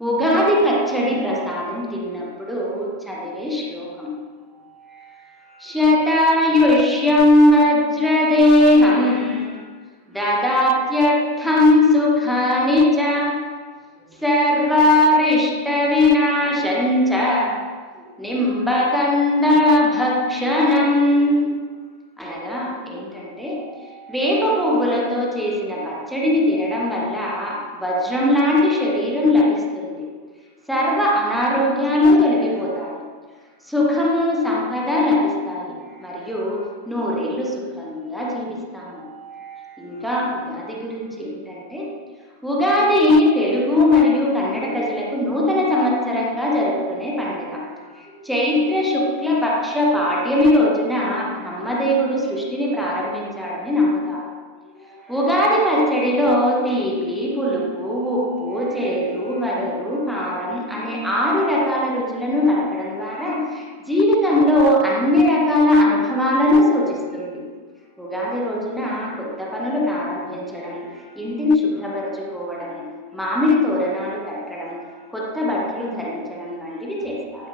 ఉగాది పచ్చడి ప్రసాదం తిన్నప్పుడు చదివే శ్లోకం. శతాయుష్యం వజ్రదేహం దదాత్యర్థం సుఖాని చ సర్వారిష్ట వినాశం చ నింబకందళ భక్షణం. అనగా ఏంటంటే, వేప పువ్వులతో చేసిన పచ్చడిని తినడం వల్ల వజ్రం లాంటి శరీరం లభిస్తుంది, సర్వ అనారోగ్యాలు తొలగిపోతాయి, సుఖము సంపద లభిస్తాయి, మరియు నూరేళ్లు సుఖంగా జీవిస్తాము. ఇంకా ఉగాది గురించి ఏంటంటే, ఉగాది తెలుగు మరియు కన్నడ ప్రజలకు నూతన సంవత్సరంగా జరుపుకునే పండుగ. చైత్ర శుక్ల పక్ష పాడ్యమి రోజున బ్రహ్మదేవుడు సృష్టిని ప్రారంభించాడని నమ్ముతారు. ఉగాది పచ్చడిలో తీపి, పులుపు, ఉప్పు, చేదు, వగరు, కారం అనే 6 రకాల రుచులను కలపడం ద్వారా జీవితంలో అన్ని రకాల అనుభవాలను సూచిస్తుంది. ఉగాది రోజున కొత్త పనులు ప్రారంభించడం, ఇంటిని శుభ్రపరచుకోవడం, మామిడి తోరణాలు కట్టడం, కొత్త బట్టలు ధరించడం వంటివి చేస్తారు.